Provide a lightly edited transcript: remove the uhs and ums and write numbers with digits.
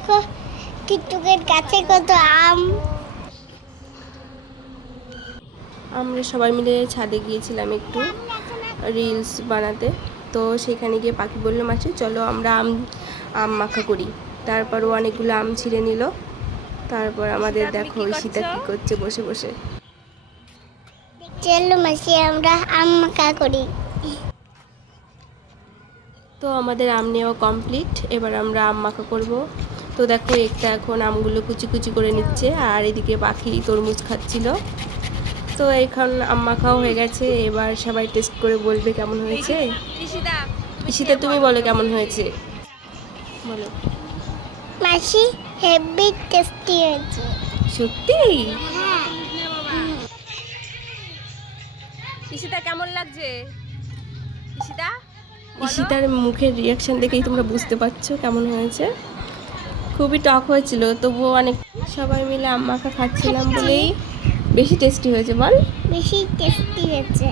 দেখো টিকটকের কাছে কত আম। আমরা সবাই মিলে ছাদে গিয়েছিলাম একটু রিলস বানাতে। তো সেখানে গিয়ে পাখি বললো মাসি চলো আমরা আম মাখা করি। তারপর ও অনেকগুলো আম ছিঁড়ে নিল। তারপর আমাদের দেখো ঈশিতা কী করছে বসে বসে। চলো মাসি আমরা আম মাখা করি। তো আমাদের আম নেওয়া কমপ্লিট, এবার আমরা আম মাখা করব। তো দেখো একটা এখন আমগুলো কুচি কুচি করে নিচ্ছে, আর এদিকে পাখি তরমুজ খাচ্ছিল। তো এখন আম মাখাও হয়ে গেছে, এবার সবাই টেস্ট করে বলবে কেমন হয়েছে। ঈশিতা তুমি বলো কেমন হয়েছে, বলো। মাসি হেভি টেস্টি হয়েছে। সত্যি? ঈশিতা কেমন লাগছে? ঈশিতার মুখের রিয়াকশন দেখেই তোমরা বুঝতে পারছো কেমন হয়েছে। খুবই টক হয়েছিল, তবুও অনেক সবাই মিলে আম মাখা খাচ্ছিলাম বলেই বেশি টেস্টি হয়েছে। বল বেশি টেস্টি হয়েছে।